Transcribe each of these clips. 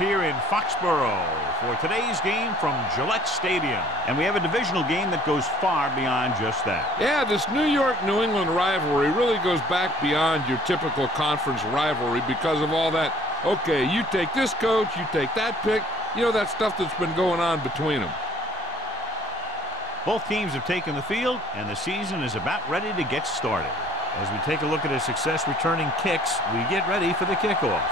here in Foxborough for today's game from Gillette Stadium. And we have a divisional game that goes far beyond just that. Yeah, this New York-New England rivalry really goes back beyond your typical conference rivalry because of all that, okay, you take this coach, you take that pick, you know, that stuff that's been going on between them. Both teams have taken the field, and the season is about ready to get started. As we take a look at his success returning kicks, we get ready for the kickoff.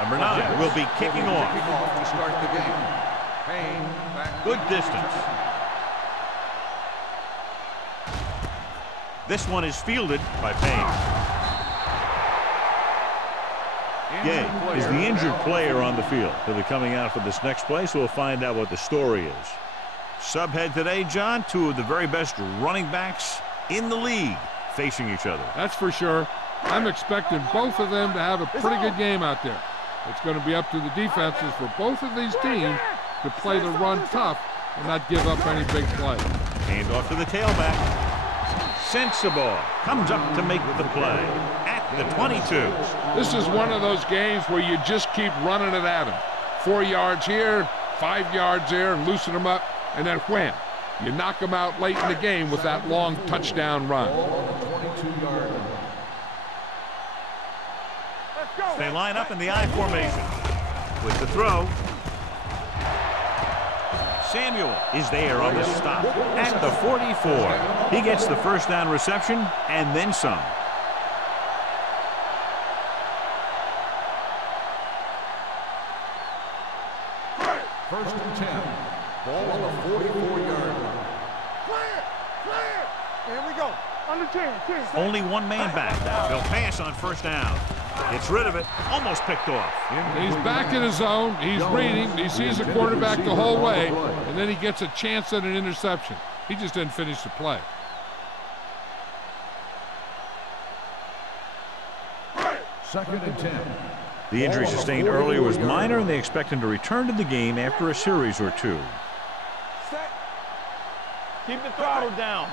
Number 9 will be kicking off. To start the game. Payne back. Good distance. This one is fielded by Payne. Gay is the injured player on the field. He'll be coming out for this next play, so we'll find out what the story is. Subhead today, John, two of the very best running backs in the league facing each other. That's for sure. I'm expecting both of them to have a pretty good game out there. It's going to be up to the defenses for both of these teams to play the run tough and not give up any big play. Hand off to the tailback. Sensible comes up to make the play at the 22. This is one of those games where you just keep running it at them. 4 yards here, 5 yards there, loosen them up, and then wham. You knock them out late in the game with that long touchdown run. They line up in the I formation. With the throw. Samuel is there on the stop at the 44. He gets the first down reception and then some. First and 10. Ball on the 44-yard line. Clear! Here we go. Under 10. Only one man back. They'll pass on first down. Gets rid of it. Almost picked off. He's back in his zone. He's reading. He sees the quarterback the whole way, and then he gets a chance at an interception. He just didn't finish the play. Second and 10. The injury sustained earlier was minor, and they expect him to return to the game after a series or two. Set. Keep the throttle down.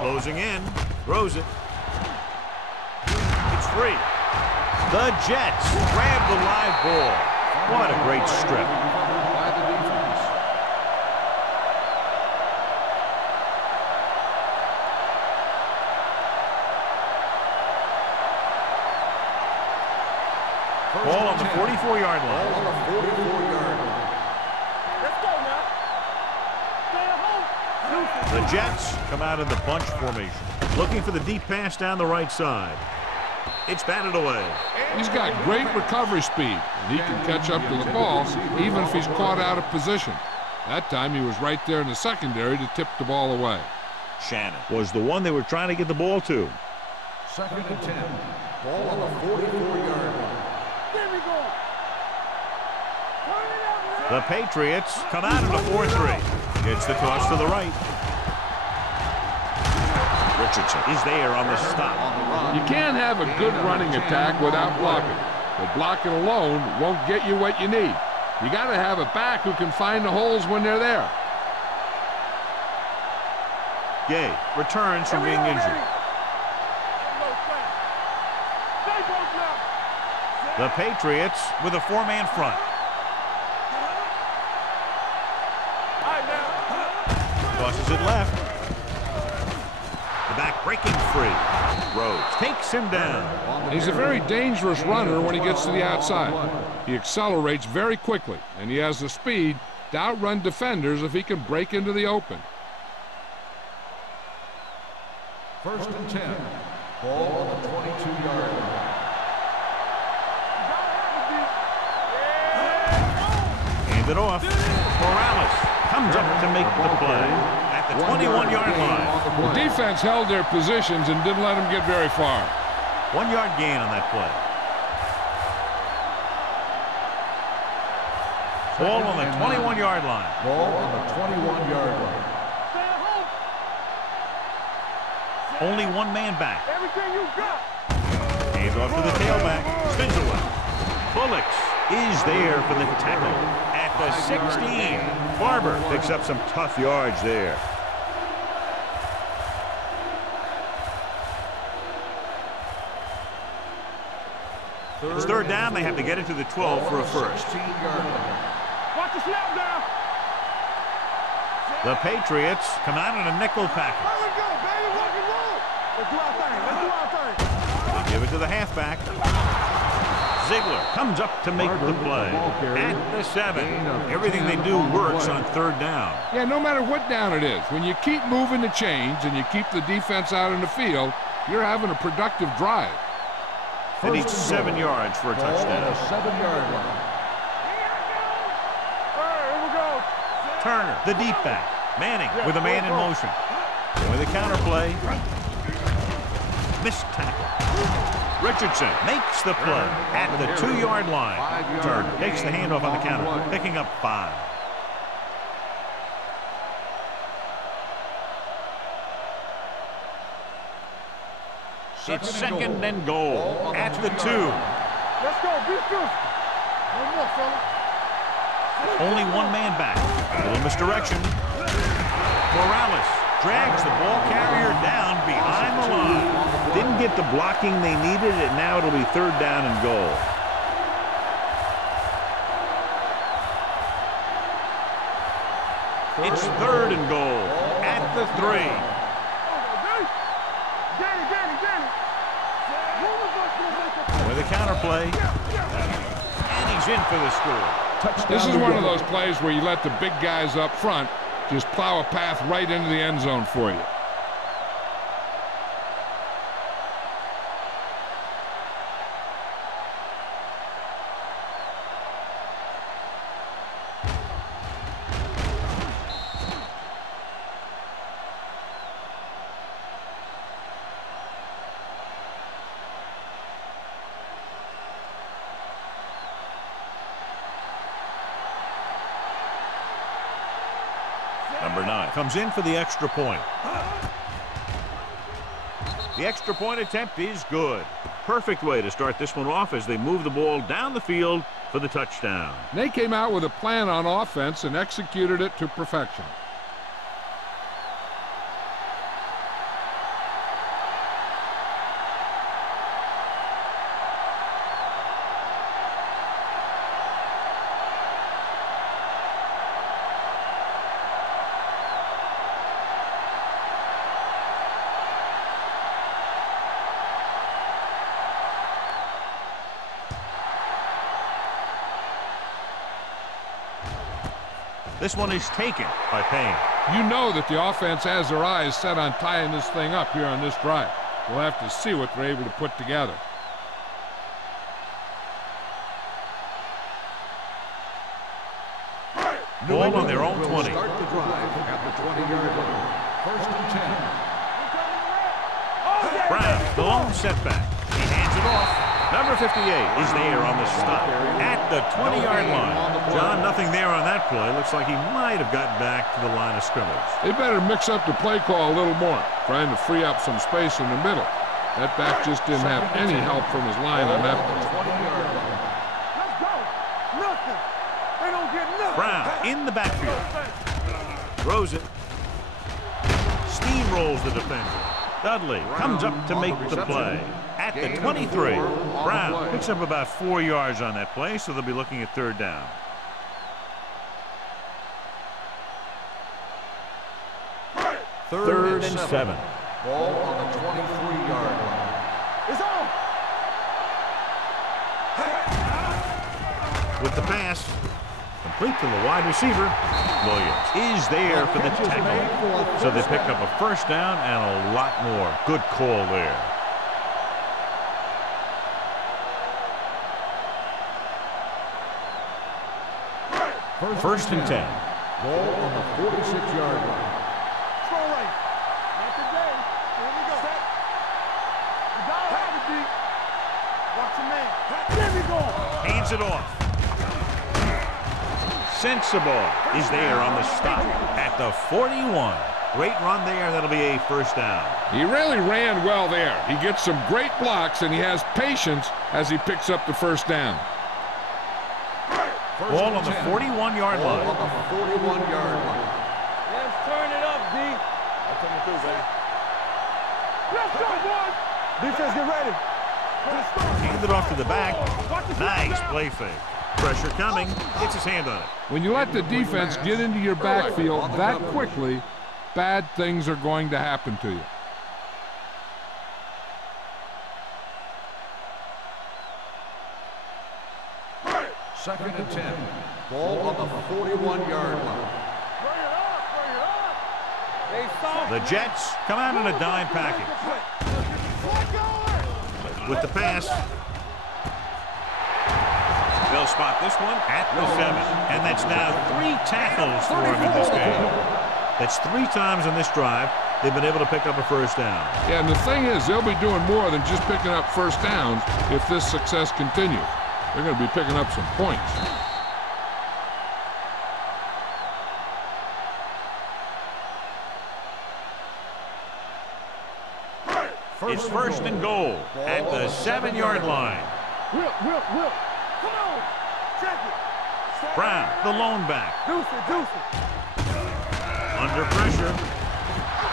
Closing in. Throws it. It's free. The Jets grab the live ball. What a great strip. By the defense. Ball on the 44-yard line. Ball on the 44-yard line. Let's go now. Stay at home. The Jets come out in the bunch formation, looking for the deep pass down the right side. It's batted away. He's got great recovery speed, and he can catch up to the ball even if he's caught out of position. That time he was right there in the secondary to tip the ball away. Shannon was the one they were trying to get the ball to. Second and 10. Ball on the 44-yard line. There we go. Turn it up. The Patriots come out in a 4-3. Gets the toss to the right. Richardson is there on the stop. You can't have a good running attack without blocking. But blocking alone won't get you what you need. You got to have a back who can find the holes when they're there. Gay returns from being injured. The Patriots with a 4-man front. Tosses it left. The back breaking free. Rhodes takes him down. He's a very dangerous runner when he gets to the outside. He accelerates very quickly, and he has the speed to outrun defenders if he can break into the open. First and 10. Ball on the 22-yard line. Hand it off. Morales comes up to make the play at the 21-yard line. The defense held their positions and didn't let them get very far. 1 yard gain on that play. Ball on the 21-yard line. Ball on the 21-yard line. Only one man back. Everything you got. Hands off to the tailback. Spins away. Bullocks is there for the tackle at the 16. Barber picks up some tough yards there. It's third down. They have to get it to the 12 for a first. Watch the snap down. The Patriots come out in a nickel package. There we go, baby. Rock and roll. Let's do our thing. Let's do our thing. They give it to the halfback. Ziegler comes up to make the play. At the 7. Everything they do works on third down. Yeah, no matter what down it is, when you keep moving the chains and you keep the defense out in the field, you're having a productive drive. They need 7 yards for a touchdown. 7-yard line. Here we go. Turner, the deep back. Manning with a man in motion. With a counter play. Missed tackle. Richardson makes the play at the 2-yard line. Turner takes the handoff on the counter, picking up 5. It's second and goal at the 2. Let's go. Be physical. One more, fella. Only one man back. A little misdirection. Morales drags the ball carrier down behind the line. Didn't get the blocking they needed, and now it'll be third down and goal. It's third and goal at the 3. With a counter play. And he's in for the score. Touchdown. This is one of those plays where you let the big guys up front just plow a path right into the end zone for you. Number 9 comes in for the extra point. The extra point attempt is good. Perfect way to start this one off as they move the ball down the field for the touchdown. They came out with a plan on offense and executed it to perfection. This one is taken by Payne. You know that the offense has their eyes set on tying this thing up here on this drive. We'll have to see what they're able to put together. Ball on their own 20. Start the drive at the 20-yard line. First and 10. Brown, the lone setback. He hands it off. Number 58 is there on the stop at the 20-yard line. John, nothing there on that play. Looks like he might have gotten back to the line of scrimmage. They better mix up the play call a little more, trying to free up some space in the middle. That back just didn't have any help from his line on that play. Let's go. Nothing. They don't get nothing. Brown in the backfield. Throws it. Steamrolls the defender. Dudley comes up to make the play. At the 23, Brown picks up about 4 yards on that play, so they'll be looking at third down. Third and 7. Ball on the 23-yard line. It's on. With the pass, complete to the wide receiver. Williams is there for the tackle. So they pick up a first down and a lot more. Good call there. First and 10. Ball on the 46-yard line. Throw right. Not today. Here we go. Set. Down out the deep. Watch your man. There we go. Hands it off. Sensible is there on the stop at the 41. Great run there. That'll be a first down. He really ran well there. He gets some great blocks, and he has patience as he picks up the first down. Ball on the 41-yard line. On the 41-yard line. Let's turn it up, D. I'll come through, baby. Let's go, boys. Defense, get ready. Hand it off to the back. Nice play fake. Pressure coming. Gets his hand on it. When you let the defense get into your backfield that quickly, bad things are going to happen to you. Second and 10. Ball on the 41-yard line. The Jets come out in a dime package. With the pass. They'll spot this one at the 7. And that's now 3 tackles for him in this game. That's 3 times in this drive they've been able to pick up a first down. Yeah, and the thing is, they'll be doing more than just picking up first downs if this success continues. They're going to be picking up some points. It's first and goal at the 7-yard line. Will. Come on. Check it. Brown, the lone back. Deuce it. Under pressure.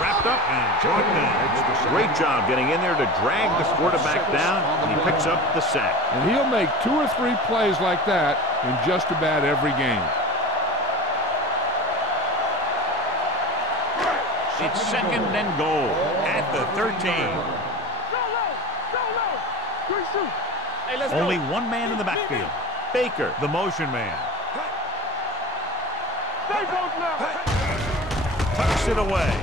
Wrapped up and brought down. Great job getting in there to drag the quarterback down, and he picks up the sack. And he'll make 2 or 3 plays like that in just about every game. It's second and goal at the 13. Hey, let's Only go. one man in the backfield. Baker, the motion man. Stay both now. Tucks it away.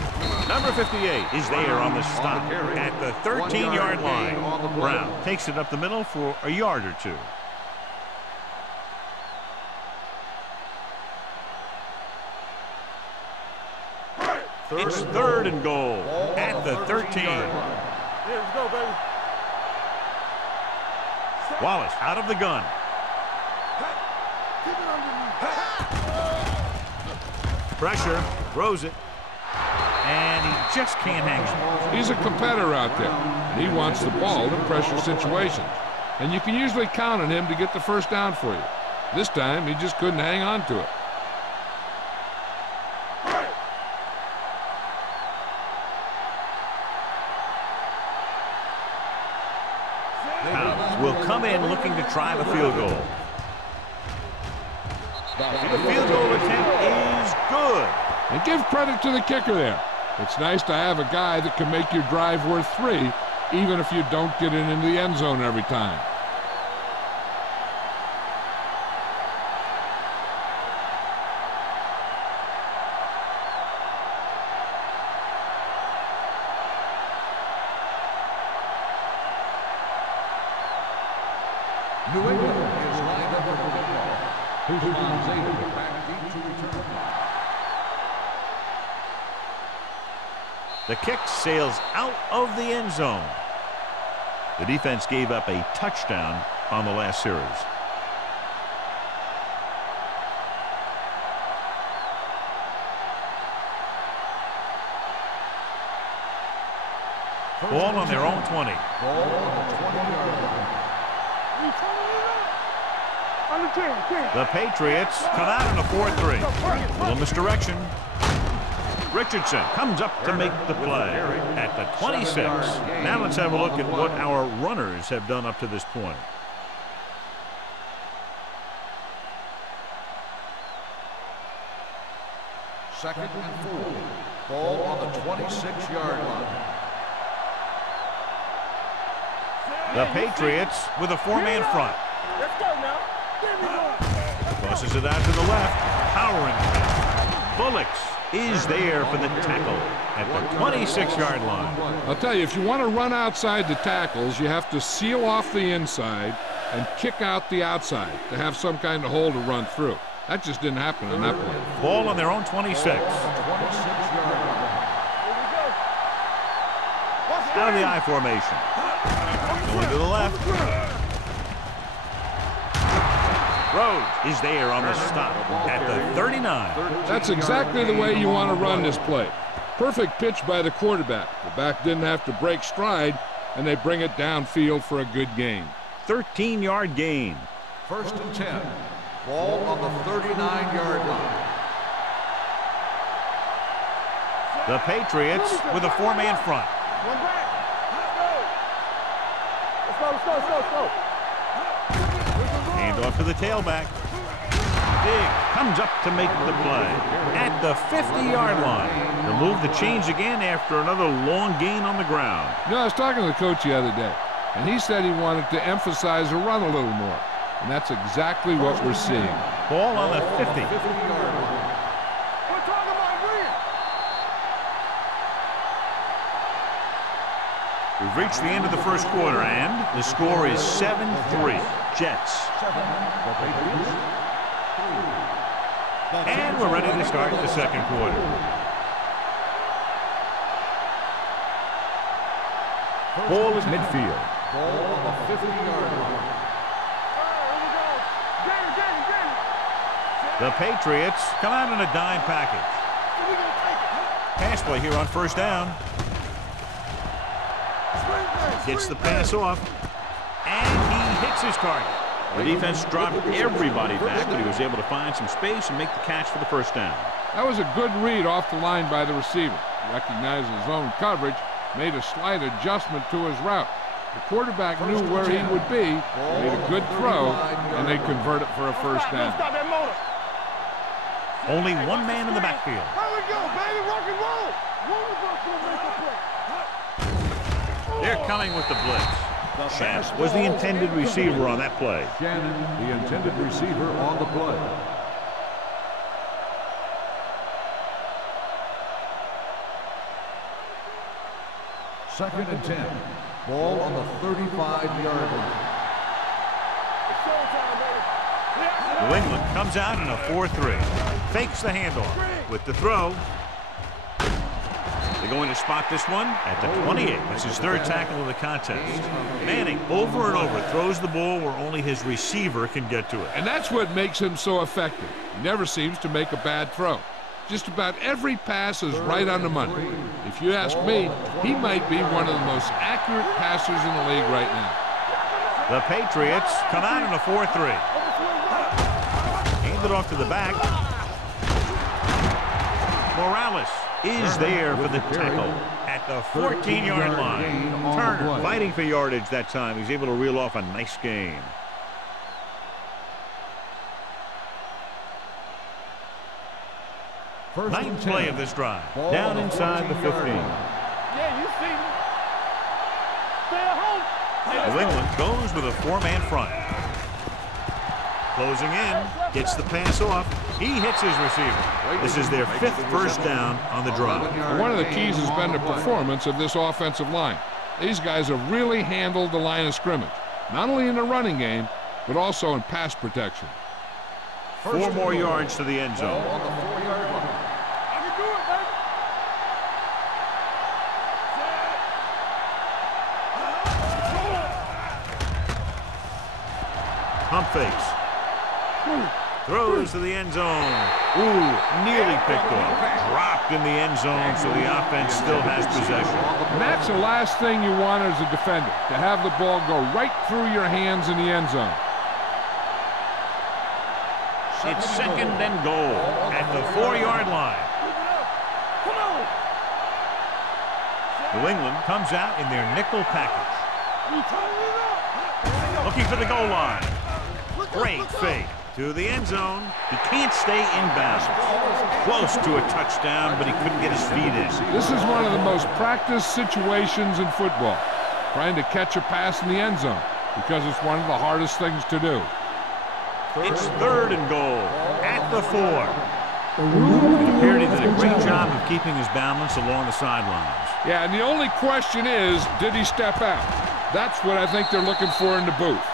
Number 58 is there on the stop at the 13-yard line. Brown takes it up the middle for a yard or 2. It's third and goal at the 13. Here we go, baby. Wallace out of the gun. Keep it underneath. Pressure, throws it, and he just can't hang on. He's a competitor out there, and he wants the ball in pressure situations. And you can usually count on him to get the first down for you. This time, he just couldn't hang on to it. Will come in looking to try the field goal. The field goal attempt is good. And give credit to the kicker there. It's nice to have a guy that can make your drive worth 3, even if you don't get it into the end zone every time. New England is lined up with the football. Guzman's able back deep to return. The kick sails out of the end zone. The defense gave up a touchdown on the last series. Ball on their own 20. Ball on the 20-yard line. The Patriots come out in a 4-3. Little misdirection. Richardson comes up to make the play at the 26. Now let's have a look at what our runners have done up to this point. Second and 4. Ball on the 26-yard line. The Patriots with a 4-man front. Let's go now. Tosses it out to the left. Powering. Bullocks is there for the tackle at the 26-yard line. I'll tell you, if you want to run outside the tackles, you have to seal off the inside and kick out the outside to have some kind of hole to run through. That just didn't happen on that play. Ball on their own 26. Out of the I formation. Going to the left. Rhodes is there on the stop at the 39. That's exactly the way you want to run this play. Perfect pitch by the quarterback. The back didn't have to break stride, and they bring it downfield for a good gain. 13-yard gain. First and 10. Ball on the 39-yard line. The Patriots with a four-man front. One back. Let's go. Hand off to the tailback. Big comes up to make the play at the 50-yard line. The move to change again after another long gain on the ground. You know, I was talking to the coach the other day, and he said he wanted to emphasize the run a little more. And that's exactly what we're seeing. Ball on the 50. 50-yard line. We're talking about win. We've reached the end of the first quarter, and the score is 7-3. Jets. And we're ready to start the second quarter. Ball is midfield. Ball on the 50-yard line. The Patriots come out in a dime package. Pass play here on first down. Gets the pass off. And he hits his target. The defense dropped everybody back, but he was able to find some space and make the catch for the first down. That was a good read off the line by the receiver. Recognized his own coverage, made a slight adjustment to his route. The quarterback knew where he would be, made a good throw, and they convert it for a first down. Stop that motor. Only one man in the backfield. Here we go, baby. Rock and roll. One of us will make a play. They're coming with the blitz. Shannon was the intended receiver on that play. Shannon, the intended receiver on the play. Second and 10. Ball on the 35-yard line. New England comes out in a 4-3. Fakes the handoff with the throw. They're going to spot this one at the 28. It's his third tackle of the contest. Manning over and over throws the ball where only his receiver can get to it. And that's what makes him so effective. He never seems to make a bad throw. Just about every pass is right on the money. If you ask me, he might be one of the most accurate passers in the league right now. The Patriots come out in a 4-3. Hand it off to the back. Morales is there for the tackle at the 14-yard line. Turner fighting for yardage that time. He's able to reel off a nice gain. Ninth play of this drive. Down inside the 15. Yeah, you see me. Stay at home. New England goes with a four-man front. Closing in, gets the pass off. He hits his receiver. This is their fifth first down on the drive. One of the keys has been the performance of this offensive line. These guys have really handled the line of scrimmage, not only in the running game, but also in pass protection. 4 more yards to the end zone. On the 4-yard line. I can do it, baby. Pump fakes. Throws to the end zone. Ooh, nearly picked off. Dropped in the end zone, so the offense still has possession. And that's the last thing you want as a defender, to have the ball go right through your hands in the end zone. It's second and goal at the 4-yard line. Come on. New England comes out in their nickel package. Looking for the goal line. Great fake to the end zone. He can't stay inbounds. Close to a touchdown, but he couldn't get his feet in. This is one of the most practiced situations in football, trying to catch a pass in the end zone, because it's one of the hardest things to do. It's third and goal at the 4. It appeared he did a great job of keeping his balance along the sidelines. Yeah, and the only question is, did he step out? That's what I think they're looking for in the booth.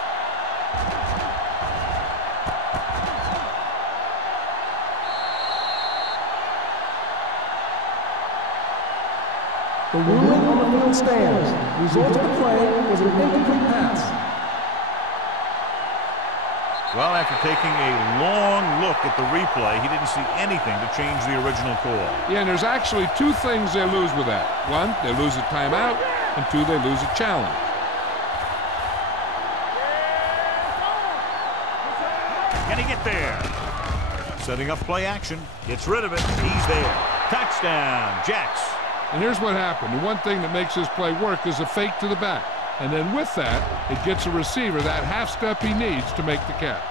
The ruling on the field stands. The result of the play was an incomplete pass. Well, after taking a long look at the replay, he didn't see anything to change the original call. Yeah, and there's actually 2 things they lose with that. 1, they lose a timeout, and 2, they lose a challenge. Can he get there? Setting up play action. Gets rid of it. He's there. Touchdown, Jets. And here's what happened. The one thing that makes this play work is a fake to the back. And then with that, it gets a receiver that half step he needs to make the catch.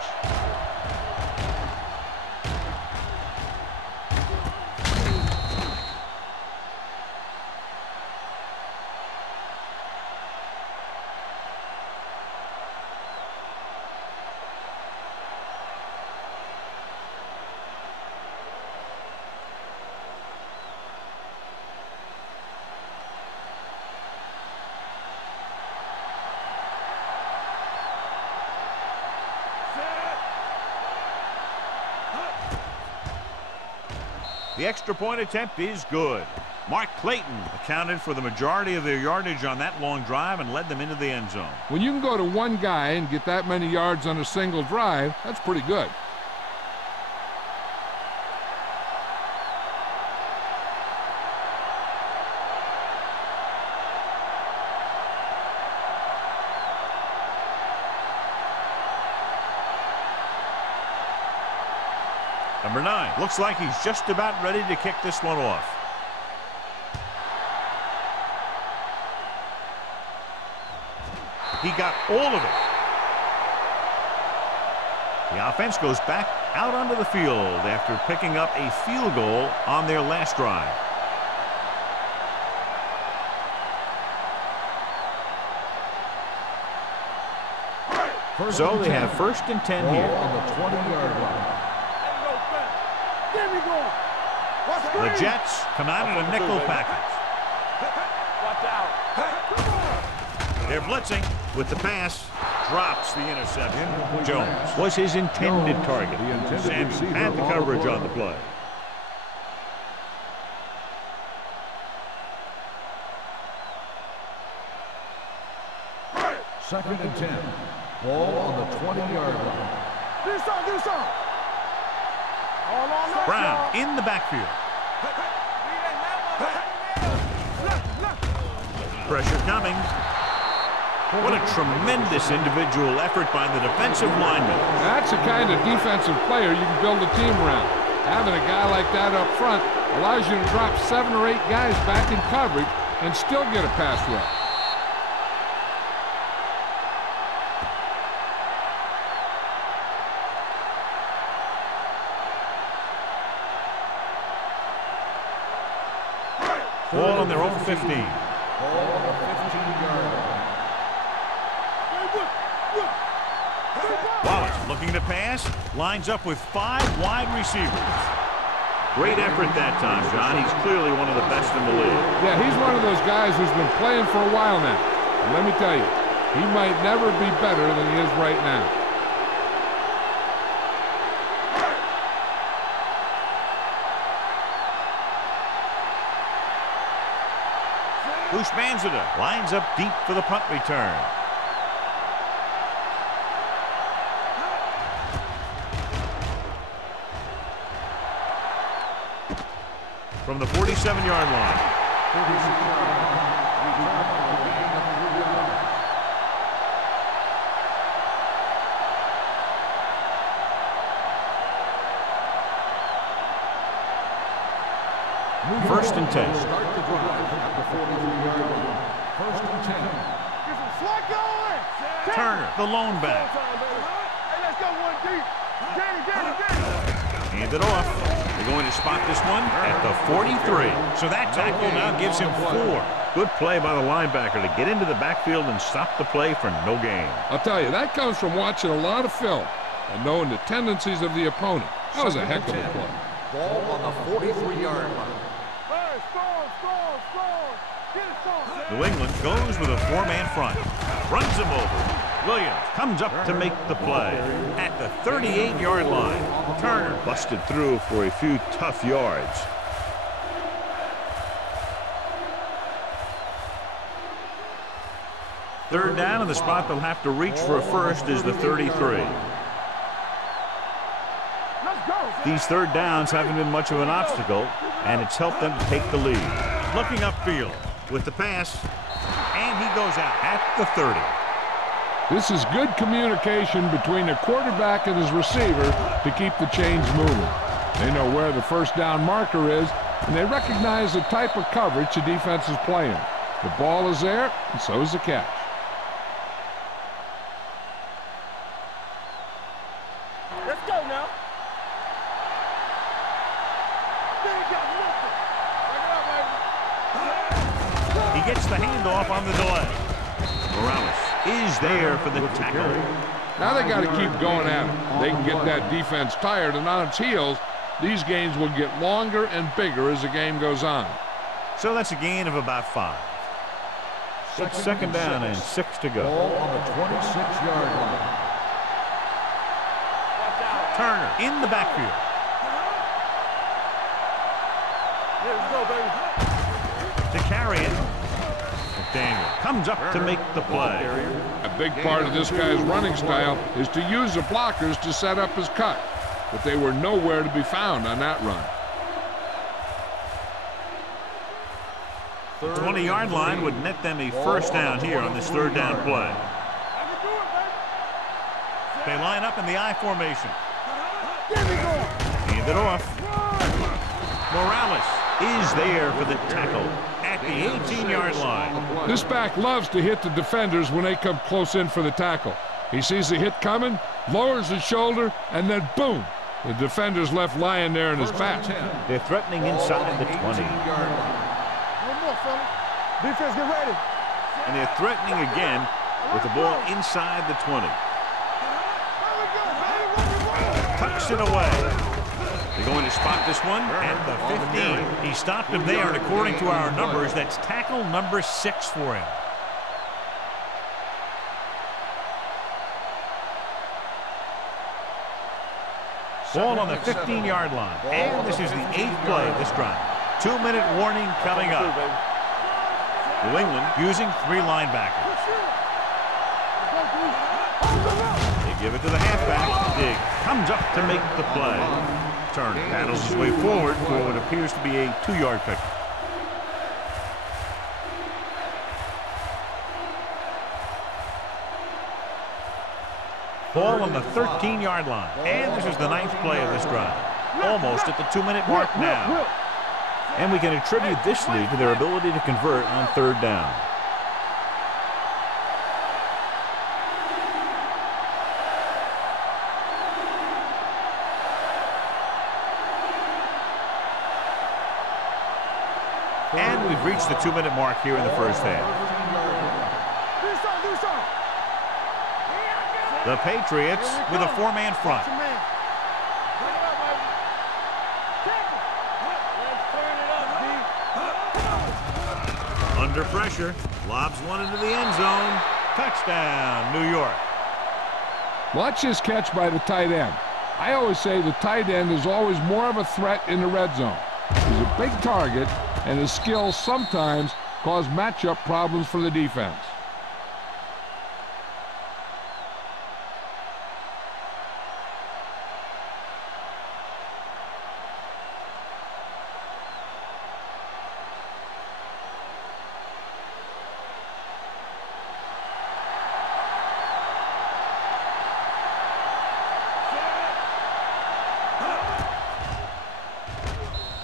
The extra point attempt is good. Mark Clayton accounted for the majority of their yardage on that long drive and led them into the end zone. When you can go to one guy and get that many yards on a single drive, that's pretty good. Number 9. Looks like he's just about ready to kick this one off. He got all of it. The offense goes back out onto the field after picking up a field goal on their last drive. So they have 1st and 10 here. On the 20-yard line. The Jets come out in a nickel package. They're blitzing with the pass. Drops the interception. Jones was his intended target. Sammy had the coverage on the play. Second and 10. Ball on the 20-yard line. Do something. Brown in the backfield. Pressure coming. What a tremendous individual effort by the defensive lineman. That's the kind of defensive player you can build a team around. Having a guy like that up front allows you to drop 7 or 8 guys back in coverage and still get a pass rush. Ball on their own 15. Ball on the 15-yard line. Wallace looking to pass. Lines up with 5 wide receivers. Great effort that time, John. He's clearly one of the best in the league. Yeah, he's one of those guys who's been playing for a while now. And let me tell you, he might never be better than he is right now. Bushmanzada lines up deep for the punt return. From the 47-yard line. First and 10. Start the drive at the 43-yard line. First and 10. Get some slack going. Turner, the lone back. Hey, let's go one deep. Get it. Hand it off. They're going to spot this one at the 43. So that tackle now gives him 4. Good play by the linebacker to get into the backfield and stop the play for no gain. I'll tell you, that comes from watching a lot of film and knowing the tendencies of the opponent. That was a heck of a play. Ball on the 43-yard line. Hey, score. Get it, New England goes with a 4-man front. Runs him over. Williams comes up to make the play at the 38-yard line. Turner busted through for a few tough yards. Third down, and the spot they'll have to reach for a first is the 33. These third downs haven't been much of an obstacle, and it's helped them to take the lead. Looking upfield with the pass, and he goes out at the 30. This is good communication between the quarterback and his receiver to keep the chains moving. They know where the first down marker is, and they recognize the type of coverage the defense is playing. The ball is there, and so is the catch. Let's go now. They ain't got nothing. He gets the handoff on the delay. Morales is there for the tackle. Now they got to keep going at it. They can get that defense tired and on its heels. These games will get longer and bigger as the game goes on. So that's a gain of about 5. It's second down and 6 to go. Ball on the 26-yard line. Turner in the backfield. Let's go, baby. To carry it. McDaniel comes up to make the play. A big part of this guy's running style is to use the blockers to set up his cut. But they were nowhere to be found on that run. The 20-yard line would net them a first down here on this third down play. They line up in the I formation. Hand it off. Morales is there for the tackle at the 18-yard line. This back loves to hit the defenders when they come close in for the tackle. He sees the hit coming, lowers his shoulder, and then boom, the defender's left lying there in his back. They're threatening inside the 20. One more, fella. Defense, get ready. And they're threatening again with the ball inside the 20. Tucks it away. They're going to spot this one at the 15. He stopped him there, and according to our numbers, that's tackle number 6 for him. Ball on the 15-yard line. And this is the 8th play of this drive. 2-minute warning coming up. New England using 3 linebackers. They give it to the halfback. Dig comes up to make the play. Turner paddles his way forward for what appears to be a 2-yard pick. Ball on the 13-yard line. And this is the 9th play of this drive. Almost at the 2-minute mark now. And we can attribute this lead to their ability to convert on third down. And we've reached the 2-minute mark here in the first half. The Patriots with a 4-man front. Under pressure, lobs one into the end zone. Touchdown, New York. Watch this catch by the tight end. I always say the tight end is always more of a threat in the red zone. He's a big target, and his skills sometimes cause matchup problems for the defense.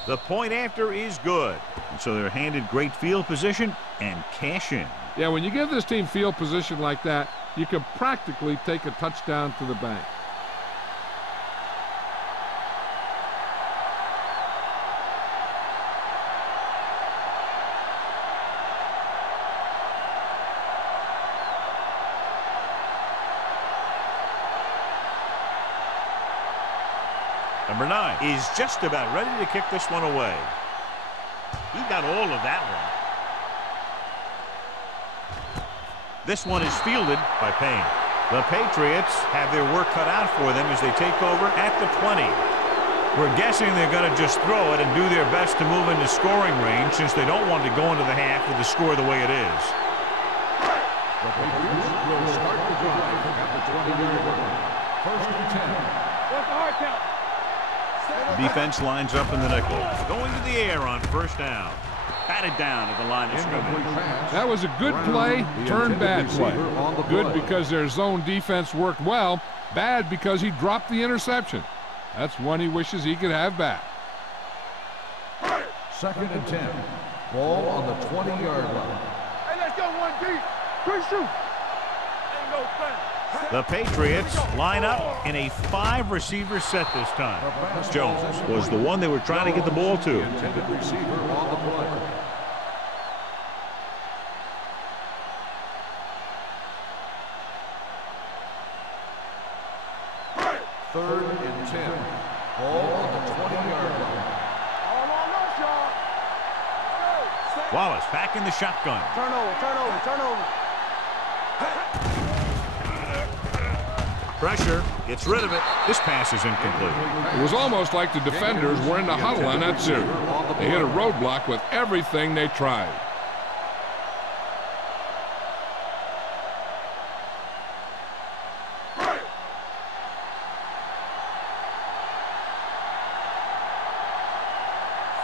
The point after is good. And so they're handed great field position and cash in. Yeah, when you give this team field position like that, you can practically take a touchdown to the bank. Number 9 is just about ready to kick this one away. He got all of that one. This one is fielded by Payne. The Patriots have their work cut out for them as they take over at the 20. We're guessing they're going to just throw it and do their best to move into scoring range since they don't want to go into the half with the score the way it is. The Patriots will start the drive at the 20-yard line. First and 10. What's the hard count? Defense lines up in the nickel. Going to the air on first down. batted down at the line of scrimmage. That was a good play, turned bad play. Good because their zone defense worked well. Bad because he dropped the interception. That's one he wishes he could have back. 2nd and 10. Ball on the 20-yard line. Hey, let's go one deep. Good shoot. Ain't no thing. The Patriots line up in a 5-receiver set this time. Jones was the one they were trying to get the ball to. Intended receiver on the play. Third and 10. Ball on the 20-yard line. All on us, y'all. Wallace back in the shotgun. Turnover, turnover, turnover. Pressure, gets rid of it. This pass is incomplete. It was almost like the defenders were in the huddle on that series. They hit a roadblock with everything they tried.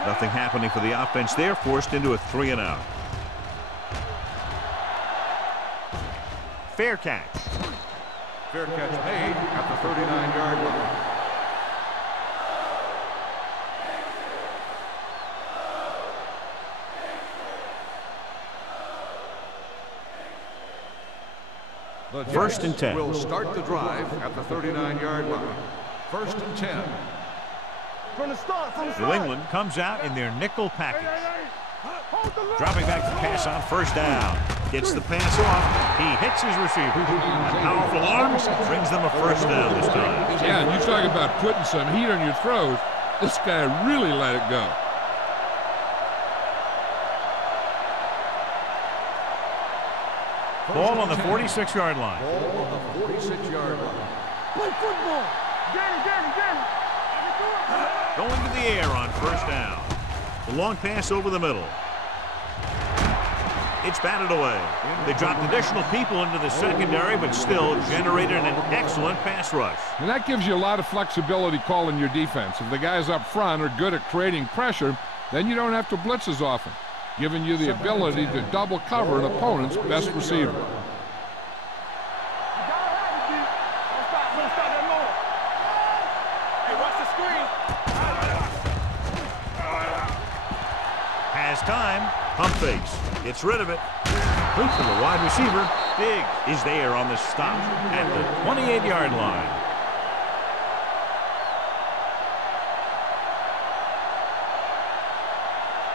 Nothing happening for the offense there, forced into a 3-and-out. Fair catch. Fair catch made at the 39-yard line. The First and 10. Will start the drive at the 39-yard line. 1st and 10. From the start, from the start. New England comes out in their nickel package. Hold the line. Dropping back to pass on 1st down. Gets the pass off. He hits his receiver. And powerful arms brings them a 1st down this time. Yeah, and you talk about putting some heat on your throws. This guy really let it go. Ball on the 46-yard line. Ball on the 46-yard line. Play football. Danny. Going to the air on 1st down. The long pass over the middle. It's batted away. They dropped additional people into the secondary, but still generated an excellent pass rush. And that gives you a lot of flexibility calling your defense. If the guys up front are good at creating pressure, then you don't have to blitz as often, giving you the ability to double cover an opponent's best receiver. Has time. Pump fakes. Gets rid of it. Complete to the wide receiver. Big is there on the stop at the 28-yard line.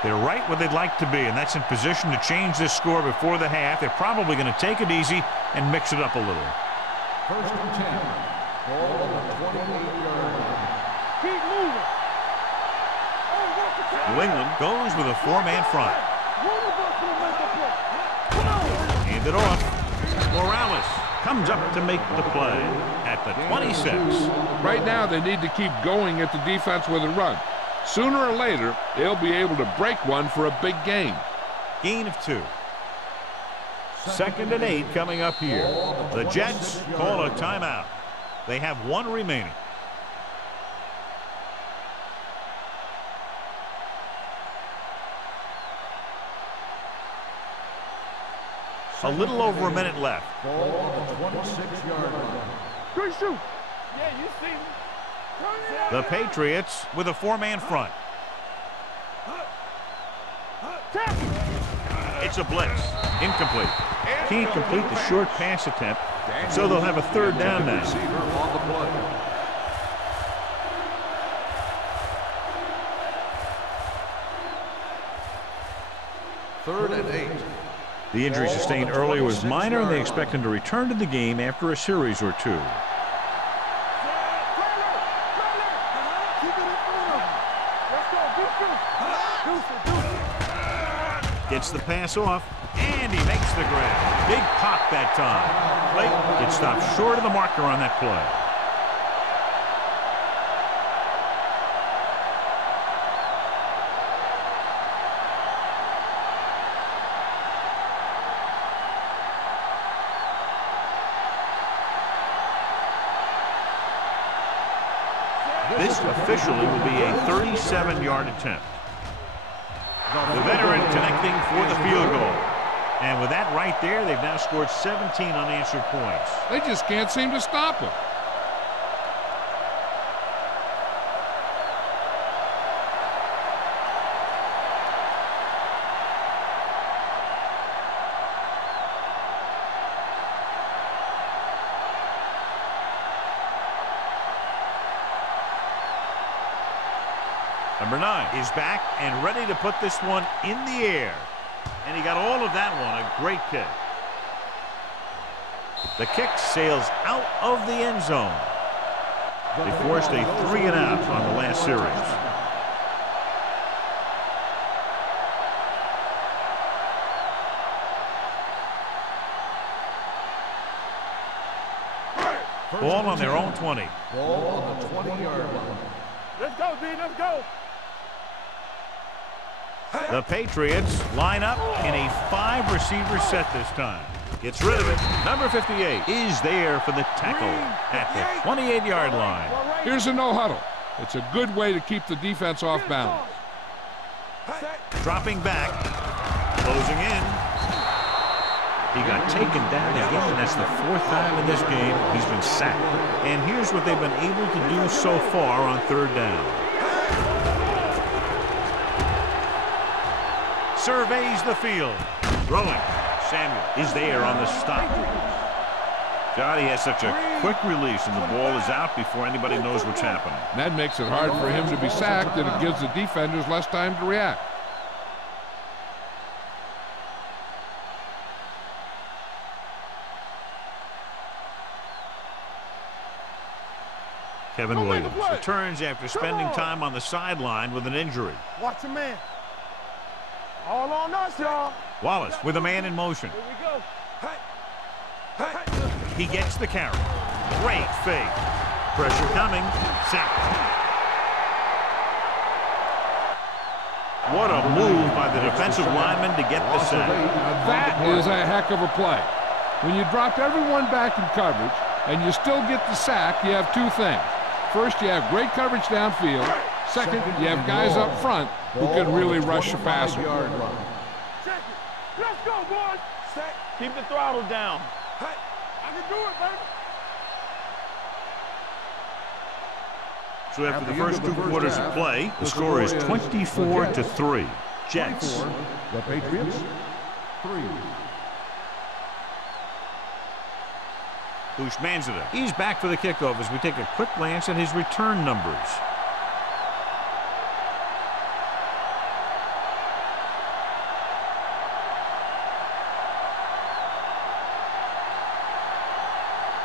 They're right where they'd like to be, and that's in position to change this score before the half. They're probably going to take it easy and mix it up a little. 1st and 10. Ball on the 28-yard line. Keep moving. New England goes with a 4-man front. Hand it off. Morales comes up to make the play at the 26. Right now, they need to keep going at the defense with a run. Sooner or later, they'll be able to break one for a big gain. Gain of 2. 2nd and 8 coming up here. The Jets call a timeout. They have 1 remaining. A little over a minute left. Ball on the 26-yard line. Good shoot. Yeah, you see me. The Patriots with a 4-man front. It's a blitz. Incomplete. Can't complete the short pass attempt, so they'll have a 3rd down now. Receiver on the play. Third and 8. The injury sustained earlier was minor, and they expect him to return to the game after a series or 2. Gets the pass off, and he makes the grab. Big pop that time. Clayton gets stopped short of the marker on that play. This officially will be a 37-yard attempt. The veteran connecting for the field goal. And with that right there, they've now scored 17 unanswered points. They just can't seem to stop him. Number 9 is back and ready to put this one in the air. And he got all of that one. A great kick. The kick sails out of the end zone. They forced a 3-and-out on the last series. Ball on their own 20. Ball on the 20-yard line. Let's go, D. Let's go. The Patriots line up in a 5-receiver set this time. Gets rid of it. Number 58 is there for the tackle at the 28-yard line. Here's a no huddle. It's a good way to keep the defense off balance. Dropping back. Closing in. He got taken down again. That's the 4th time in this game he's been sacked. And here's what they've been able to do so far on 3rd down. Surveys the field. Throwing. Samuel is there on the stop. Johnny has such a quick release, and the ball is out before anybody knows what's happening. That makes it hard for him to be sacked, and it gives the defenders less time to react. Kevin Williams returns after spending time on the sideline with an injury. Watch a man. All on us, y'all. Wallace with a man in motion. Here we go. He gets the carry. Great fake. Pressure coming. Sacked. What a move by the defensive lineman to get the sack. Now that is a heck of a play. When you drop everyone back in coverage and you still get the sack, you have 2 things. First, you have great coverage downfield. Second, you have guys up front who can really rush the passer. Check it. Let's go, boys. Keep the throttle down. I can do it, baby. So after the first 2 quarters of play, the score is 24-3. Jets. The Patriots, 3. Bushmanzada. He's back for the kickoff as we take a quick glance at his return numbers.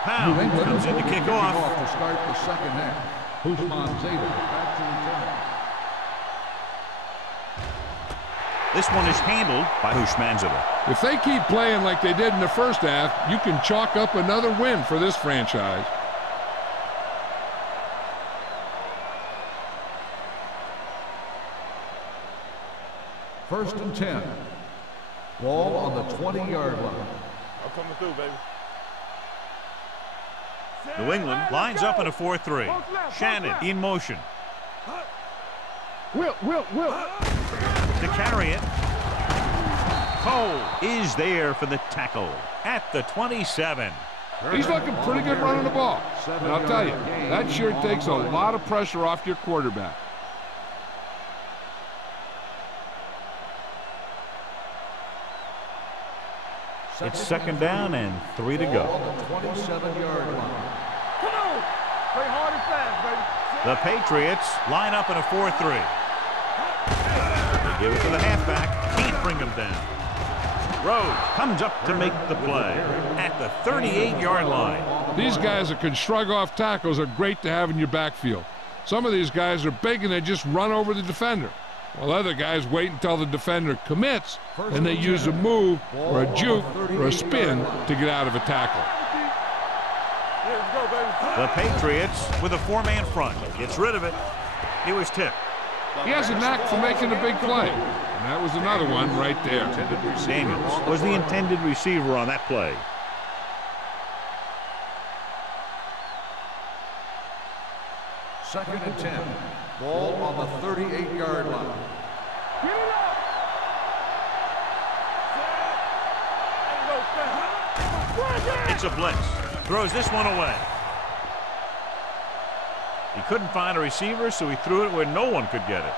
Pound comes in to kick off. To start the second half. Bushmanzada back to return. This one is handled by Bushmanzada. If they keep playing like they did in the first half, you can chalk up another win for this franchise. First and 10. Ball on the 20-yard line. I'm coming through, baby. New England lines up in a 4-3. Shannon in motion. Will. To carry it. Cole is there for the tackle at the 27. He's looking pretty good running the ball. And I'll tell you, that sure takes a lot of pressure off your quarterback. It's second down and 3 to go. On the 27-yard line. Come on. Play hard and fast, baby. The Patriots line up in a 4-3. They give it to the halfback. Can't bring him down. Rhodes comes up to make the play at the 38-yard line. These guys that can shrug off tackles are great to have in your backfield. Some of these guys are big and they just run over the defender, while other guys wait until the defender commits and they use a move or a juke or a spin to get out of a tackle. Let's go, baby. The Patriots with a 4-man front. Gets rid of it. He was tipped. He has a knack for making a big play. And that was another one right there. Daniels was the intended receiver on that play. Second and 10. Ball on the 38-yard line. Get it up. It's a blitz. Throws this one away. He couldn't find a receiver, so he threw it where no one could get it.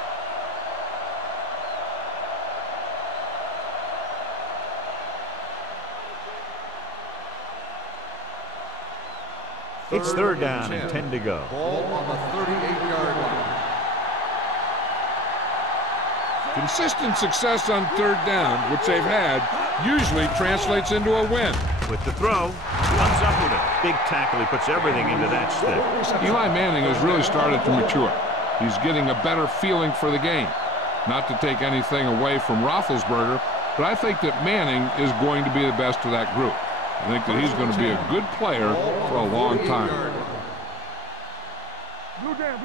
It's third down and 10 to go. Ball on the 38-yard line. Consistent success on third down, which they've had, usually translates into a win. With the throw, comes up with it. Big tackle. He puts everything into that stick. Eli Manning has really started to mature. He's getting a better feeling for the game. Not to take anything away from Roethlisberger, but I think that Manning is going to be the best of that group. I think that he's going to be a good player for a long time. Blue down,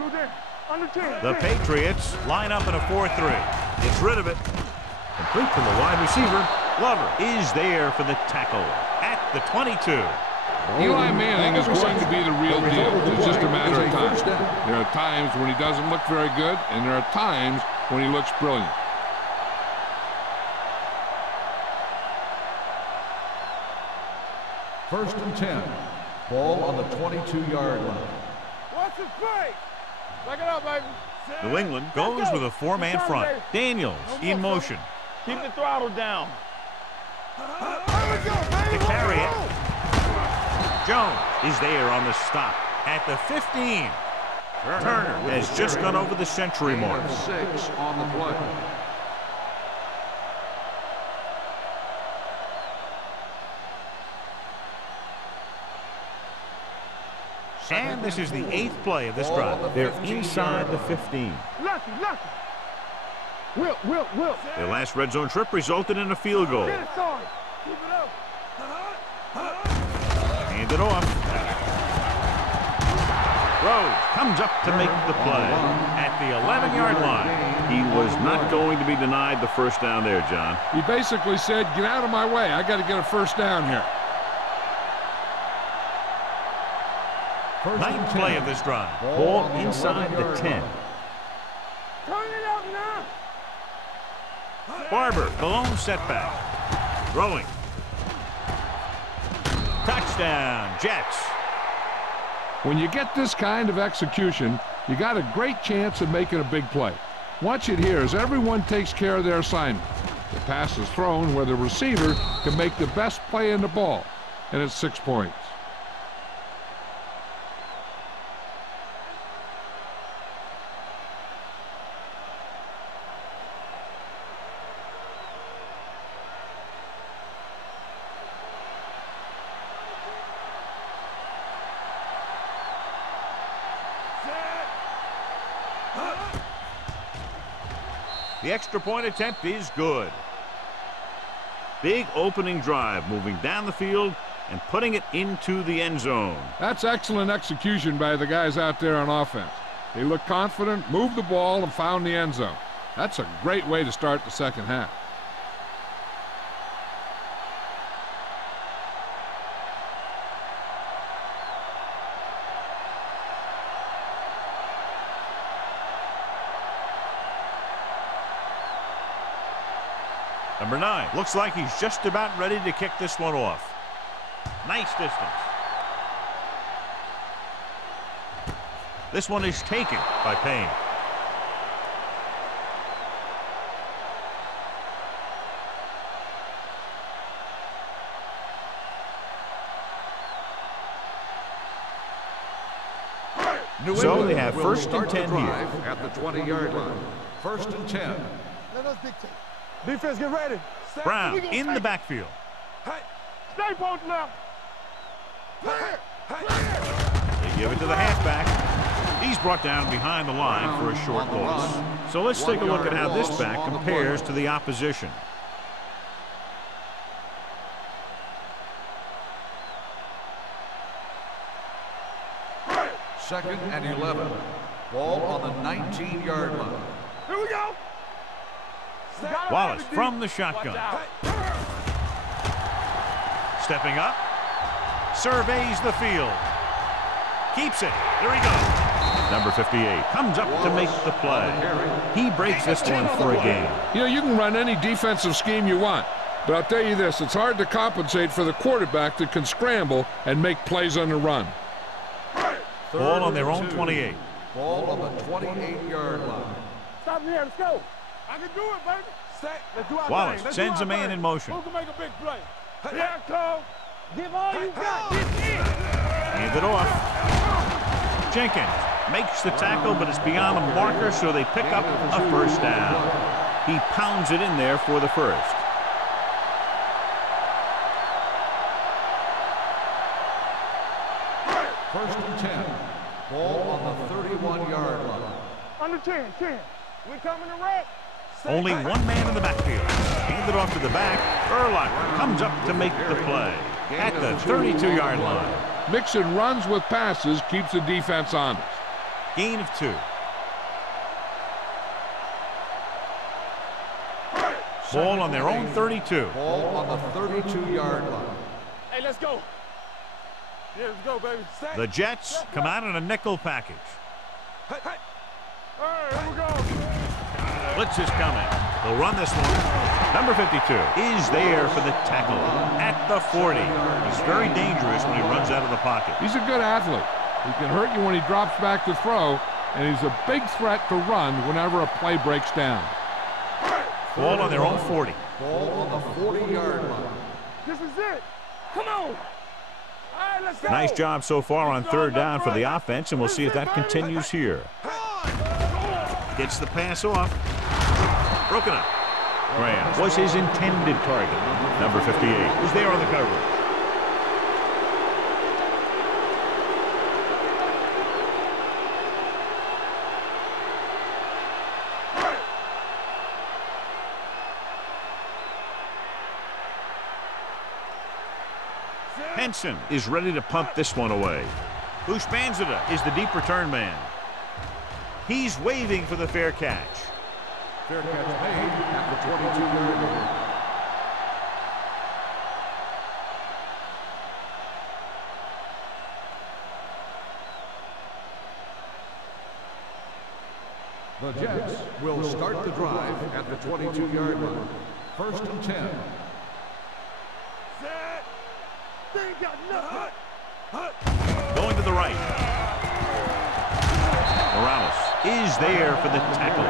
under 10. The Patriots line up in a 4-3. Gets rid of it. Complete to the wide receiver. Glover is there for the tackle at the 22. Eli Manning is going to be the real deal. It's just a matter of time. There are times when he doesn't look very good, and there are times when he looks brilliant. First and 10. Ball on the 22-yard line. Watch his play. Back it up, baby. New England goes with a four-man front. Daniels in motion. Keep the throttle down. To carry it. Jones is there on the stop at the 15. Turner has just gone over the century mark. 6 on the play. And this is the 8th play of this drive. They're inside the 15. Lucky. Will. Their last red zone trip resulted in a field goal. Get it started. Keep it up. Hand it off. Rose comes up to make the play at the 11-yard line. He was not going to be denied the first down there, John. He basically said, get out of my way. I got to get a first down here. Ninth play of this drive. Ball inside the 10. Turn it up now. Barber, the lone setback. Throwing. Touchdown, Jets. When you get this kind of execution, you got a great chance of making a big play. Watch it here as everyone takes care of their assignment. The pass is thrown where the receiver can make the best play in the ball, and it's 6 points. The extra point attempt is good. Big opening drive, moving down the field and putting it into the end zone. That's excellent execution by the guys out there on offense. They looked confident, moved the ball, and found the end zone. That's a great way to start the second half. Number 9 looks like he's just about ready to kick this one off. Nice distance. This one is taken by Payne. So they have first and 10 here. At the 20-yard line. First and 10. Let us dictate. Defense, get ready. Brown in the backfield. Stay both left. They give it to the halfback. He's brought down behind the line for a short loss. So let's take a look at how this back compares to the opposition. Second and 11. Ball on the 19-yard line. Here we go. Wallace from the shotgun. Stepping up. Surveys the field. Keeps it. Here he goes. Number 58 comes up to make the play. He breaks this one for a game. You know, you can run any defensive scheme you want, But I'll tell you this, it's hard to compensate for the quarterback that can scramble and make plays on the run. Ball on their own 28. Ball on the 28-yard line. Stop here. Let's go. I can do it, baby. Set. Let's do our Wallace thing. Let's sends do a man thing. in motion. Who can make a big play? Here I come. Give all you got. Get in. Hand it off. Jenkins makes the tackle, but it's beyond the marker, so they pick up a first down. He pounds it in there for the first. First and 10. Ball on the 31-yard line. Under 10. We coming to wreck. Only one man in the backfield. Handed off to the back. Urlacher comes up to make the play at the 32-yard line. Mixing runs with passes keeps the defense honest. Gain of 2. Ball on their own 32. Ball on the 32-yard line. Hey, let's go. Yeah, let's go, baby. Set. The Jets come out in a nickel package. Hey. All right, here we go. Blitz is coming. They'll run this one. Number 52 is there for the tackle at the 40. He's very dangerous when he runs out of the pocket. He's a good athlete. He can hurt you when he drops back to throw, and he's a big threat to run whenever a play breaks down. Ball on their own 40. Ball on the 40-yard line. This is it. Come on. All right, let's go. Nice job so far on third down for the offense, and we'll see if that continues here. Gets the pass off. Broken up. Graham was his intended target. Number 58 is there on the coverage. Henson is ready to punt this one away. Bushmanzada is the deep return man. He's waving for the fair catch. Fair catch made at the 22-yard line. The Jets will start the drive at the 22-yard line. First and 10. Set. They ain't got nothing. Going to the right. Morales is there for the tackle.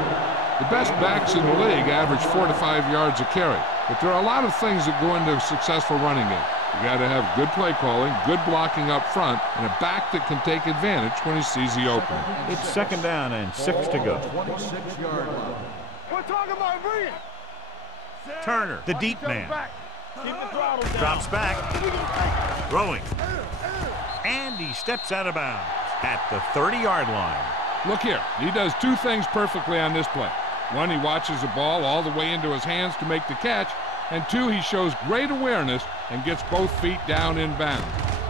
The best backs in the league average 4 to 5 yards a carry, but there are a lot of things that go into a successful running game. You got to have good play calling, good blocking up front, and a back that can take advantage when he sees the opening. It's second down and 6 to go. 26-yard line. We're talking about bringing. Turner, the deep man, Keep the throttle down. drops back, throwing, and he steps out of bounds at the 30-yard line. Look here, he does two things perfectly on this play. One, he watches the ball all the way into his hands to make the catch, and two, he shows great awareness and gets both feet down in bounds.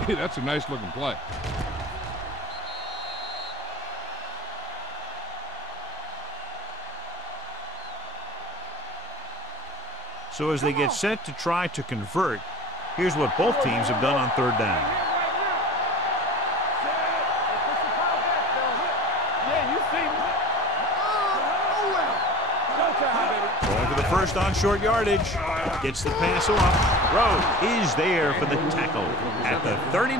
That's a nice looking play. So as they get set to try to convert, here's what both teams have done on third down. Going for the first on short yardage. Gets the pass off. Rowe is there for the tackle at the 39.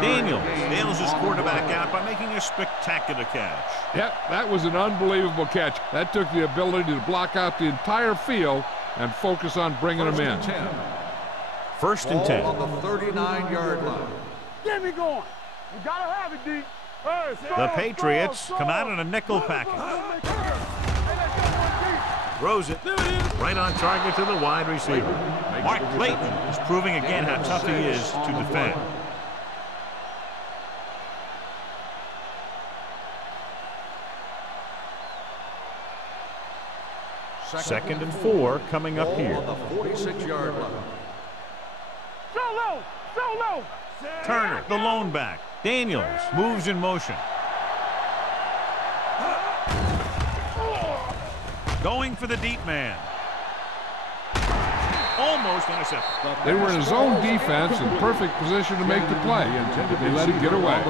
Daniels nails his quarterback out by making a spectacular catch. Yep, that was an unbelievable catch. That took the ability to block out the entire field and focus on bringing them in. First and 10. On the 39-yard line. Get me going. You gotta have it, D. Hey, The Patriots come out in a nickel package. Throws it right on target to the wide receiver. Mark Clayton is proving again how tough he is to defend. Second and 4 coming up here. On the 46-yard line. Solo. Turner, the lone back. Daniels moves in motion. Going for the deep man. Almost intercepted. They were in his own defense in perfect position to make the play. They let him get away.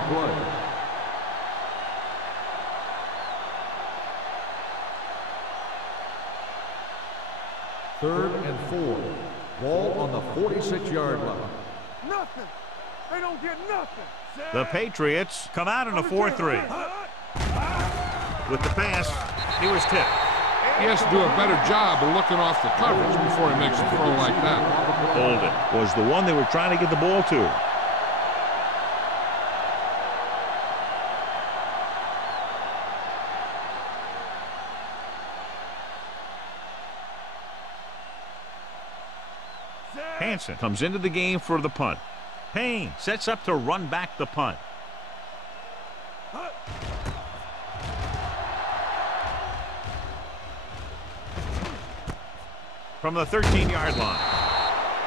Third and 4. Ball on the 46-yard line. Nothing. They don't get nothing. The Patriots come out in a 4-3. With the pass, he was tipped. He has to do a better job of looking off the coverage before he makes a throw like that. Holden was the one they were trying to get the ball to. Hansen comes into the game for the punt. Payne sets up to run back the punt. From the 13-yard line.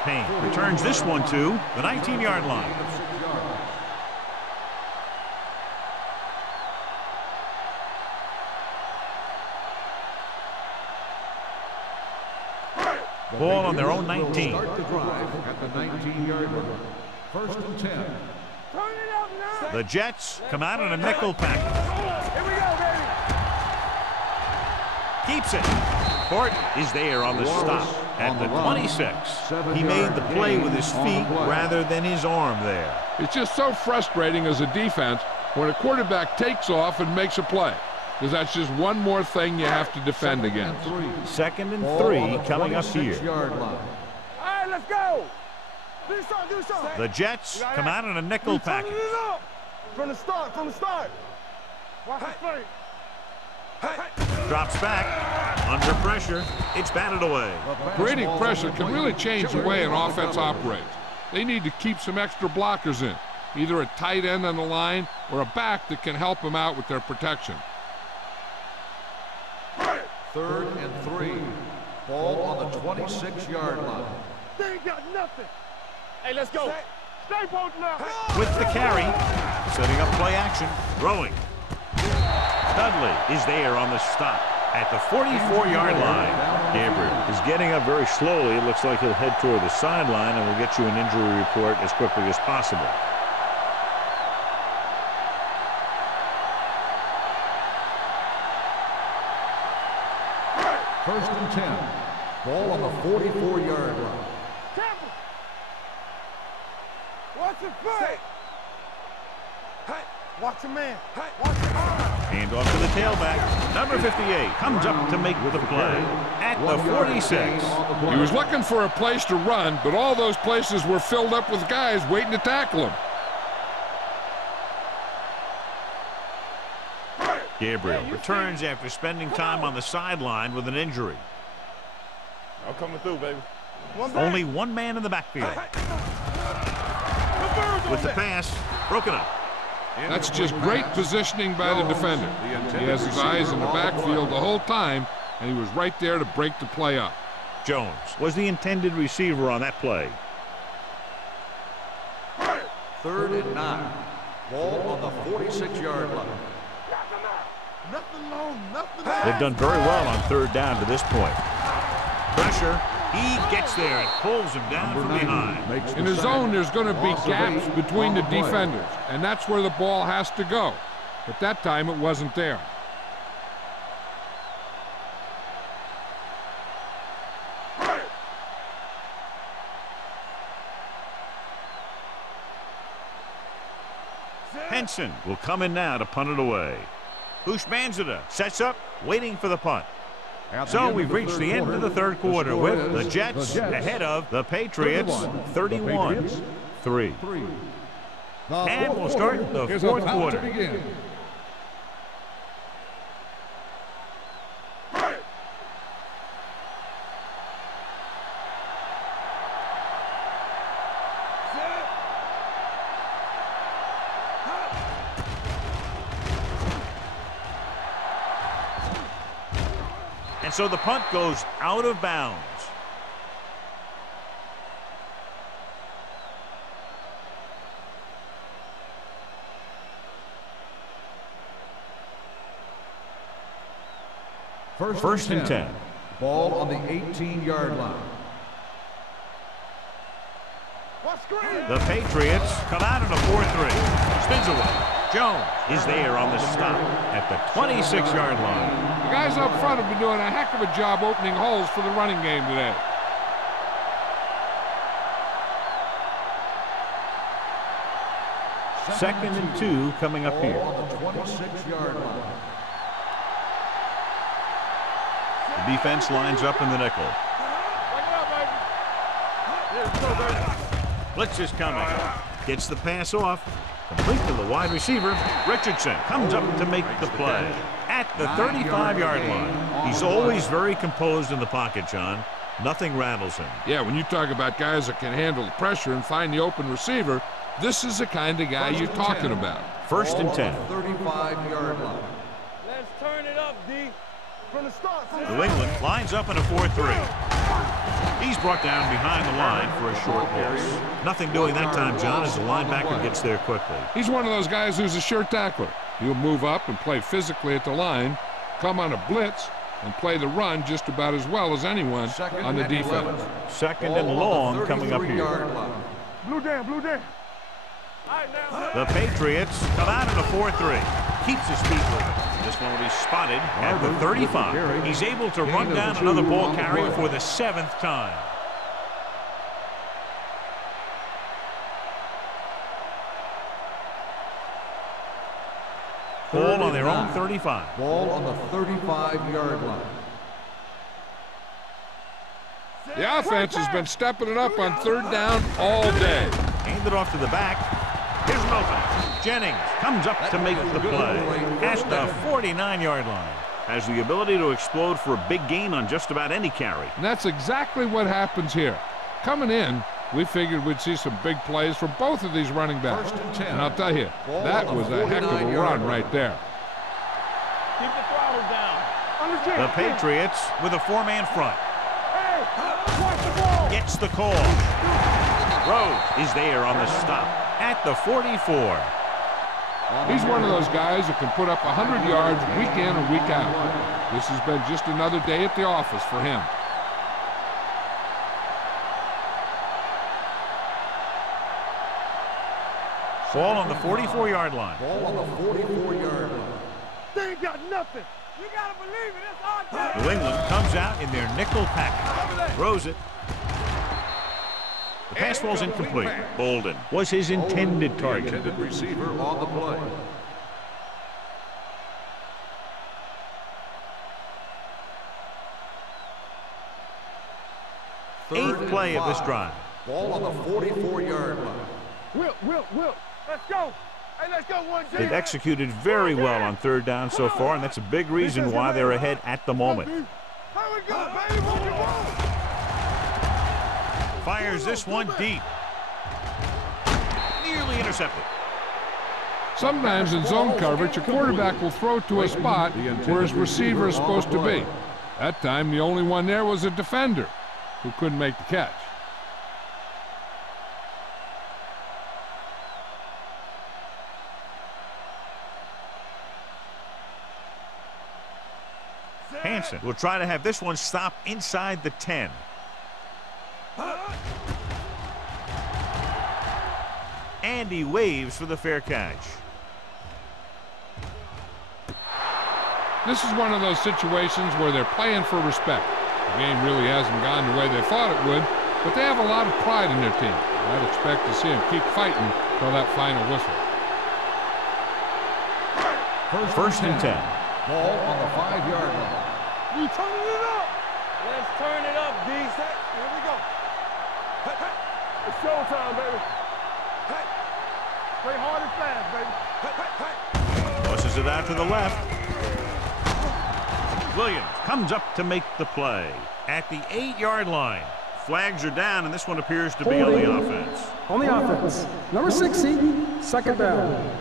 Payne returns this one to the 19-yard line. Ball on their own 19. Start the drive at the 19-yard line. First and 10. Turn it up now. The Jets come out in a nickel package. Here we go, baby. Keeps it. Fort is there on the stop at the 26. He made the play with his feet rather than his arm there. It's just so frustrating as a defense when a quarterback takes off and makes a play, because that's just one more thing you have to defend against. 2nd and 3 coming up here. All right, let's go. Do something. The Jets come out in a nickel package. From the start. Watch the play. Drops back. Under pressure. It's batted away. Creating pressure can really change the way an offense operates. They need to keep some extra blockers in, either a tight end on the line or a back that can help them out with their protection. 3rd and 3. Ball on the 26-yard line. They ain't got nothing. Hey, let's go. Stay posted now. With the carry. Setting up play action. Throwing. Dudley is there on the stop at the 44-yard line. Gabriel is getting up very slowly. It looks like he'll head toward the sideline, and we'll get you an injury report as quickly as possible. First and 10. Ball on the 44-yard line. Careful. Watch the play. Watch your man. Watch your arm. Hand off to the tailback. Number 58 comes up to make the play at the 46. He was looking for a place to run, but all those places were filled up with guys waiting to tackle him. Gabriel returns after spending time on the sideline with an injury. I'm coming through, baby. Only one man in the backfield. With the pass, broken up. That's just great positioning by the defender. He has his eyes in the backfield the whole time, and he was right there to break the play up. Jones was the intended receiver on that play. 3rd and 9. Ball on the 46-yard line. Nothing long, nothing. They've done very well on 3rd down to this point. Pressure. He gets there and pulls him down from behind. In the zone, there's going to be gaps between the defenders, and that's where the ball has to go. But that time, it wasn't there. Henson will come in now to punt it away. Bushmanzada sets up, waiting for the punt. So we've reached the end of the 3rd quarter with the Jets ahead of the Patriots 31-3. And we'll start the 4th quarter. And so the punt goes out of bounds. First and 10. Ball on the 18-yard line. The Patriots come out in a 4-3. Spins away. Jones is there on the stop at the 26-yard line. The guys up front have been doing a heck of a job opening holes for the running game today. 2nd and 2 coming up here. On the 26-yard line. The defense lines up in the nickel. Blitz is coming. Gets the pass off. Complete to the wide receiver. Richardson comes up to make the play at the 35-yard line. He's always very composed in the pocket, John. Nothing rattles him. Yeah, when you talk about guys that can handle the pressure and find the open receiver, this is the kind of guy you're talking about. 1st and 10. 35-yard line. Let's turn it up, D. From the start. New England lines up in a 4-3. He's brought down behind the line for a short loss. Nothing doing that time, John, as the linebacker gets there quickly. He's one of those guys who's a sure tackler. He'll move up and play physically at the line, come on a blitz, and play the run just about as well as anyone on the defense. 2nd and long coming up here. Blue down, blue down. The Patriots come out in a 4-3. Keeps his feet moving. This one will be spotted at the 35. He's able to run down another ball carrier for the 7th time. Ball on their own 35. Ball on the 35-yard line. The offense has been stepping it up on 3rd down all day. Hand it off to the back. Here's an opening. Jennings comes up to make the play at the 49-yard line. Has the ability to explode for a big gain on just about any carry. And that's exactly what happens here. Coming in, we figured we'd see some big plays from both of these running backs. 1st and 10. And I'll tell you, that was a heck of a run right there. Keep the throttle down. The Patriots with a 4-man front. Hey, watch the ball. Gets the call. Rhodes is there on the stop at the 44. He's one of those guys that can put up 100 yards week in and week out. This has been just another day at the office for him. Ball on the 44-yard line. Ball on the 44-yard line. They ain't got nothing. You gotta believe it. It's our time. New England comes out in their nickel package. Throws it. The pass ball's incomplete. Bolden was his intended target. Intended receiver on the play. Eighth play of this drive. Ball on the 44-yard line. Will. Let's go. Hey, let's go, 1G. They've executed very well on 3rd down so far, and that's a big reason why they're ahead at the moment. Here we go, baby. What you want? Fires this one deep. Nearly intercepted. Sometimes in zone coverage, a quarterback will throw to a spot where his receiver is supposed to be. That time, the only one there was a defender who couldn't make the catch. Hansen will try to have this one stop inside the 10. And he waves for the fair catch. This is one of those situations where they're playing for respect. The game really hasn't gone the way they thought it would, but they have a lot of pride in their team. I'd expect to see them keep fighting till that final whistle. 1st and 10. Ball on the 5-yard line. We turning it up. Let's turn it up, D. Here we go. It's showtime, baby. Play hard and fast, baby. Tosses it out to the left. Williams comes up to make the play at the 8-yard line. Flags are down, and this one appears to be on the offense. On the offense, number 60, 2nd down.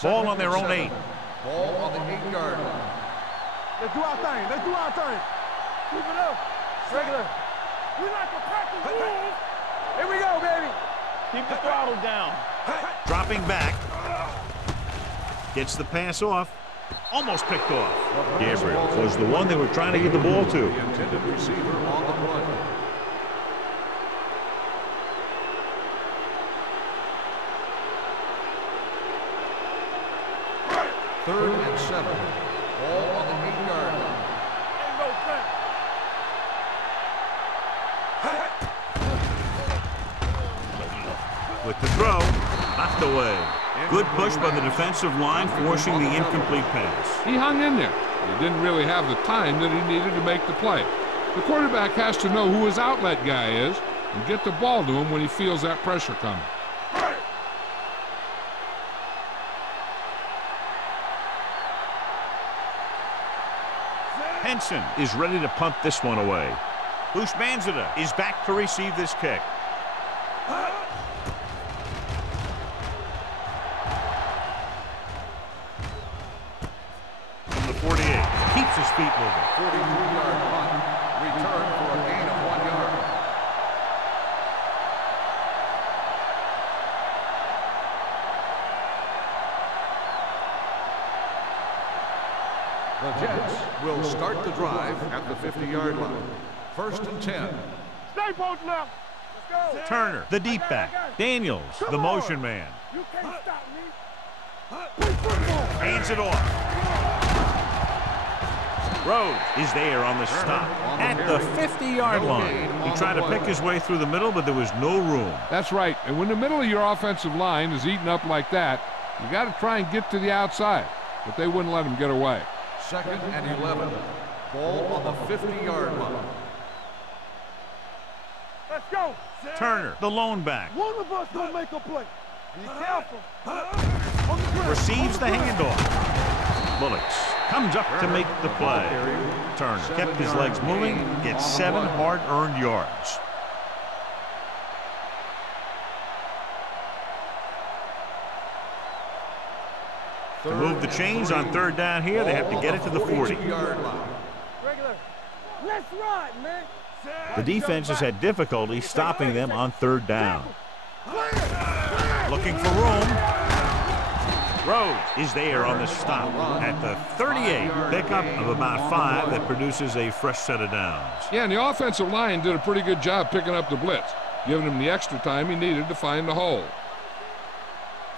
Ball on their own 8. Ball on the 8-yard line. Let's do our thing. Let's do our thing. Keep it up. Regular. We like to practice rules. Here we go, baby. Keep the throttle down. Dropping back. Gets the pass off. Almost picked off. Gabriel was the one they were trying to get the ball to. The intended receiver on the play. Third and 7. Ball on the 8-yard line. Ain't no thing. With the throw, knocked away. Good push by the defensive line, forcing the incomplete pass. He hung in there. He didn't really have the time that he needed to make the play. The quarterback has to know who his outlet guy is and get the ball to him when he feels that pressure coming. Henson is ready to punt this one away. Bushmanzada is back to receive this kick. From the 48, keeps his feet moving. 43-yard punt. Return for a gain of 1 yard. The Jets will start the drive at the 50-yard line. 1st and 10. Stay post left. Let's go. Turner, the deep back. Daniels, the motion man. You can't stop me. Hands it off. Rhodes is there on the stop at the 50-yard line. He tried to pick his way through the middle, but there was no room. That's right. And when the middle of your offensive line is eaten up like that, you got to try and get to the outside. But they wouldn't let him get away. 2nd and 11. Ball on the 50-yard line. Let's go. Turner, the lone back. One of us gonna make a play. Be careful. Receives the handoff. Bullocks comes up to make the play. Turner kept his legs moving, gets 7 hard-earned yards. To move the chains on 3rd down here, they have to get it to the 40. Regular. Let's ride, man. The defense has had difficulty stopping them on 3rd down. Looking for room. Rhodes is there on the stop at the 38. Pickup of about 5 that produces a fresh set of downs. Yeah, and the offensive line did a pretty good job picking up the blitz, giving him the extra time he needed to find the hole.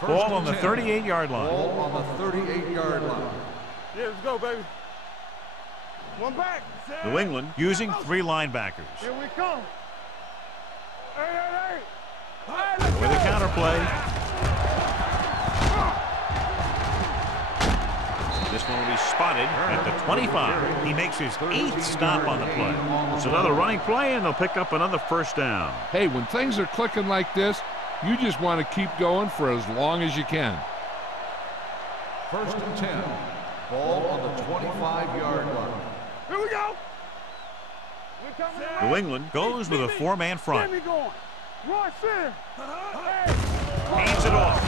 Ball on the 38-yard line. Ball on the 38-yard line. Yeah, let's go, baby. One back. New England using 3 linebackers. Here we come. Hey. Let's With a counterplay. This one will be spotted at the 25. He makes his 8th stop on the play. It's another running play, and they'll pick up another 1st down. Hey, when things are clicking like this, you just want to keep going for as long as you can. 1st and 10. Ball on the 25-yard line. Here we go. New England goes with a 4-man front. Get me going. Royce in. Hands it off.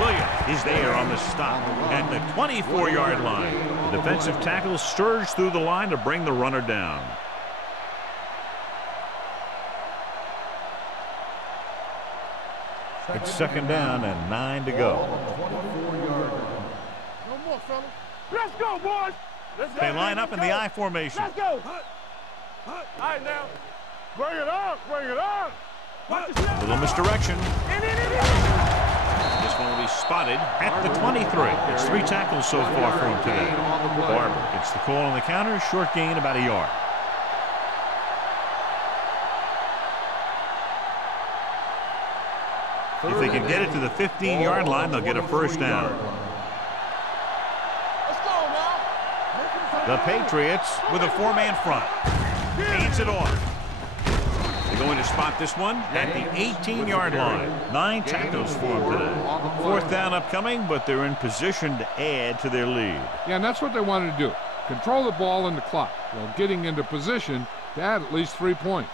Williams is there on the stop at the 24-yard line. The defensive tackle surged through the line to bring the runner down. It's 2nd down and 9 to go. No more, fellas. Let's go, boys. They line up in the I formation. Let's go. All right, now. Bring it up. Bring it up. Little misdirection. This one will be spotted at the 23. It's 3 tackles so far for him today. Barber gets the call on the counter. Short gain, about a yard. If they can get it to the 15-yard line, they'll get a 1st down. Let's go now. The Patriots with a 4-man front. Hands it off. They're going to spot this one at the 18-yard line. 9 tackles for them today. 4th down upcoming, but they're in position to add to their lead. Yeah, and that's what they wanted to do. Control the ball and the clock while getting into position to add at least 3 points.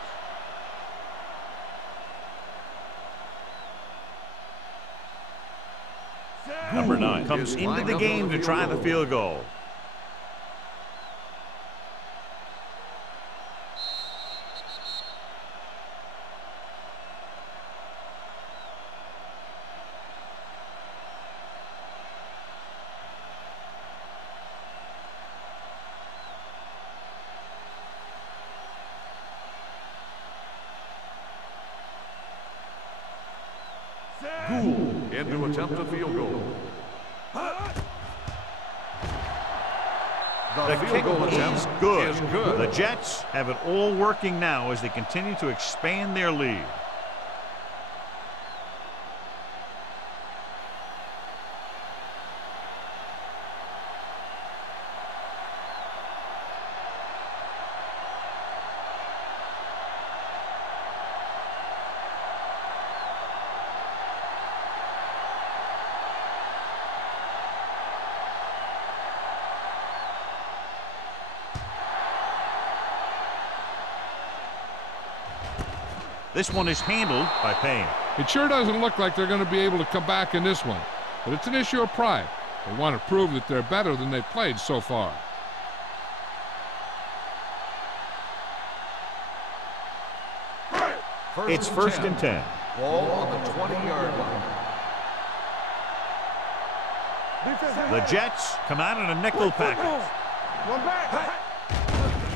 Number 9 comes into the game to try the field goal. Gould in to attempt a field goal. The kick is good. The Jets have it all working now as they continue to expand their lead. This one is handled by Payne. It sure doesn't look like they're going to be able to come back in this one, but it's an issue of pride. They want to prove that they're better than they've played so far. It's first and 10. Ball on the 20-yard line. The Jets come out in a nickel package.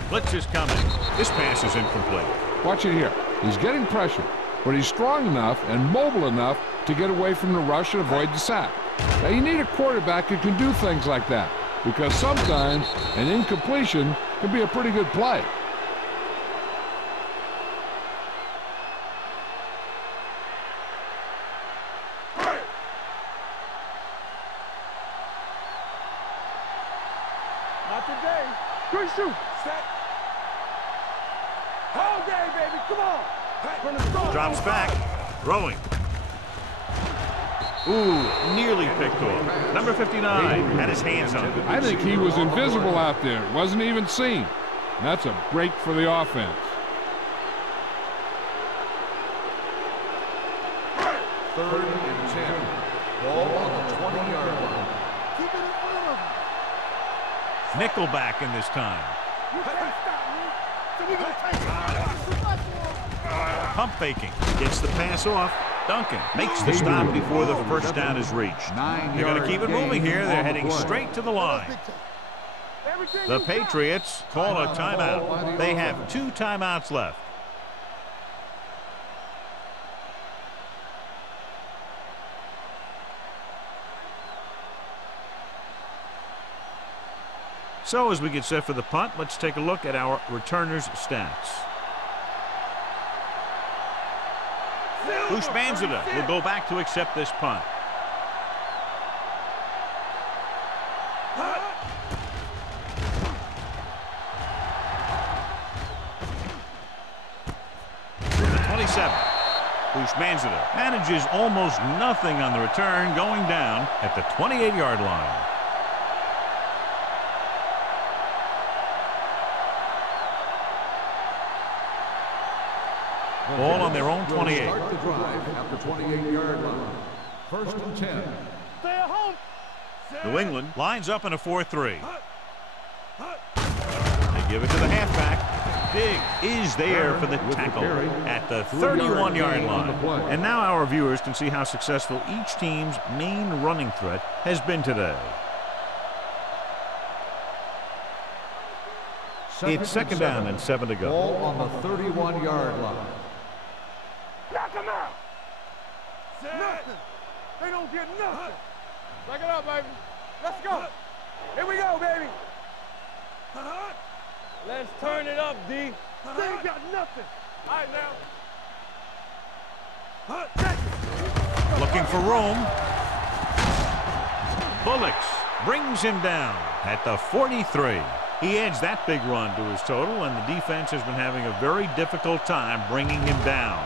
Blitz is coming. This pass is incomplete. Watch it here. He's getting pressure, but he's strong enough and mobile enough to get away from the rush and avoid the sack. Now, you need a quarterback who can do things like that, because sometimes an incompletion can be a pretty good play. Not today. Good shoot. Set. Whole game, baby. Come on. From the start. Drops back. Throwing. Ooh, nearly picked off. Number 59 had his hands on it. I think he was invisible out there. Wasn't even seen. And that's a break for the offense. Third and 10. Ball on the 20-yard line. Keep it in front of him. Nickelback in this time. You can't stop me. So we gonna take it. Pump faking. Gets the pass off. Duncan makes the stop before the first down is reached. They're going to keep it moving here. They're heading straight to the line. The Patriots call a timeout. They have 2 timeouts left. So as we get set for the punt, let's take a look at our returners' stats. Bushmanzada will go back to accept this punt. The 27. Bushmanzada manages almost nothing on the return, going down at the 28-yard line. Ball on their own 28. Start the drive at the 28-yard line. First and 10. Stay at home. New England lines up in a 4-3. They give it to the halfback. Big is there for the tackle at the 31-yard line. And now our viewers can see how successful each team's main running threat has been today. It's second down and 7 to go. Ball on the 31-yard line. Knock him out. Nothing. They don't get nothing. Back it up, baby. Let's go. Here we go, baby. Let's turn it up, D. They ain't got nothing. All right, now. Looking for room. Bullocks brings him down at the 43. He adds that big run to his total, and the defense has been having a very difficult time bringing him down.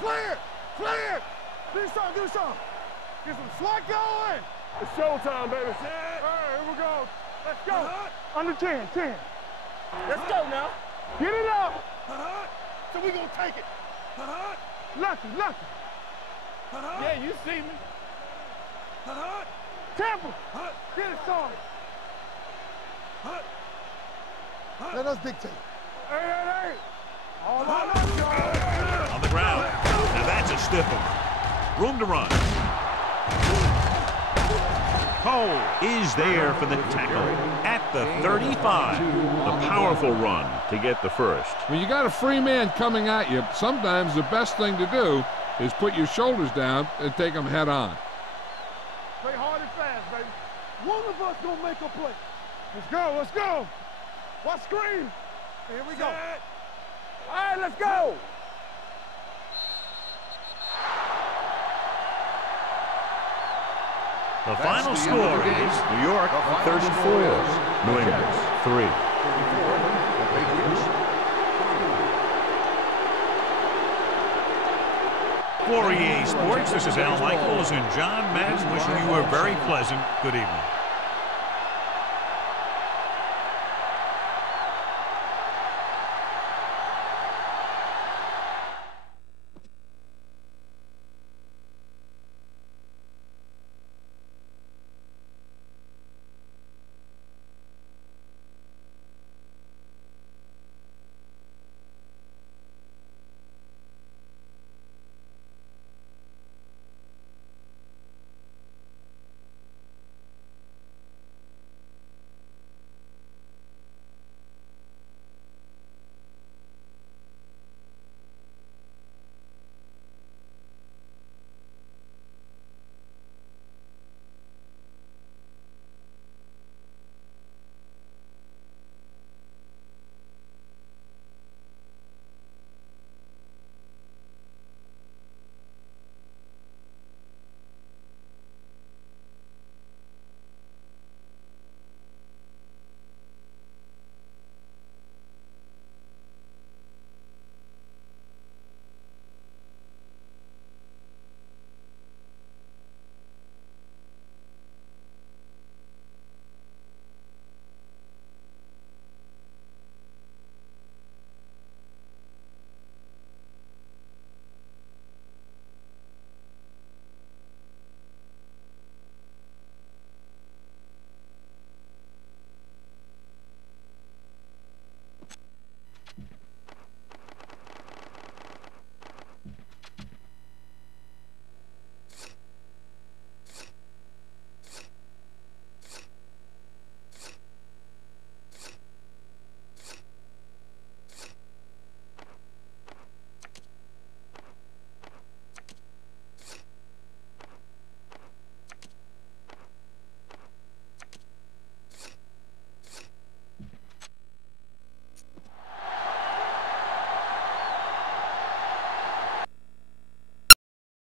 Clear! Clear! Do something! Get some SWAT going! It's showtime, baby. All right, here we go. Let's go. Under 10. Let's go now. Get it up. So we gonna take it. Lucky. Yeah, you see me. Temple. Get it started. Let us dictate. Hey. All about us, y'all. On the ground. Now that's a stiff one. Room to run. Cole is there for the tackle at the 35. A powerful run to get the first. When you got a free man coming at you, sometimes the best thing to do is put your shoulders down and take them head on. Play hard and fast, baby. One of us gonna make a play. Let's go. Watch screen. Here we go. All right, let's go. The final score is New York 34, New England 3. For EA Sports, this is Al Michaels and John Madden wishing you a very pleasant good evening.